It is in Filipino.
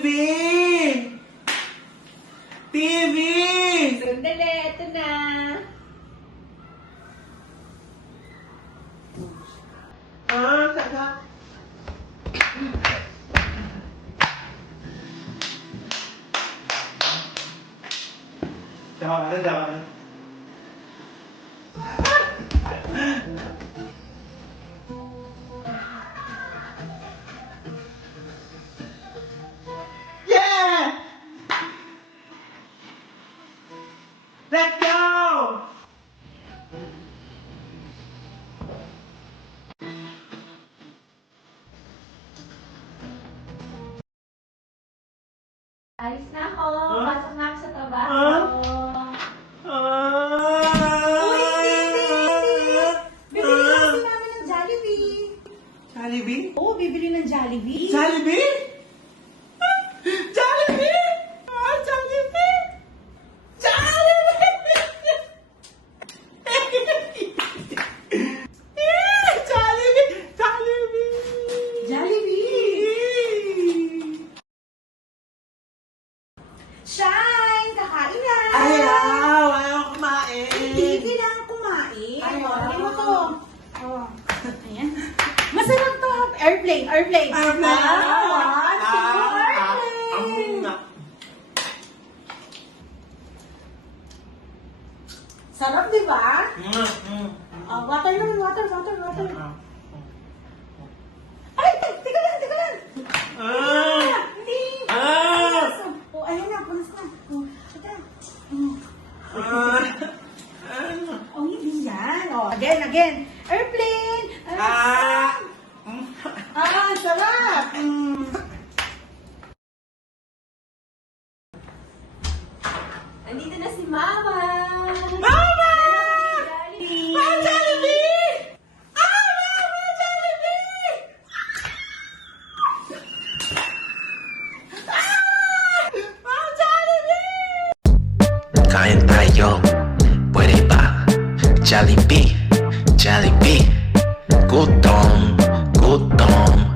TV! TV! Sandali, ito na. Teka. Jangan. Yeah! Let's go! Alis na ako. Huh? Pasok na ako sa trabaho. Uy, Bibili kasi namin ng Jollibee. Jollibee? Oo, bibili ng Jollibee. Jollibee? Jollibee? Jollibee? Jollibee! Shine! Kakain na! Ayaw! Ayaw kumain! Hindi, kailangan kumain. Ayaw. Ano mo to? Oh. Ayan. Masarap to. Airplane. Airplane. Airplane. One, two, airplane. Sarap, di ba? Water naman, water. Ay, teka lang. Hindi. Oh, ayun na, punas na. Oh, teka. Oh, hindi yan. Oh, again. Airplane. Sarap. Andito na si Mama. Mama! Jollibee. Jollibee! Mama! Jollibee! Jollibee! Kain tayo, pwede ba? Jollibee, Jollibee, gutom, gutom.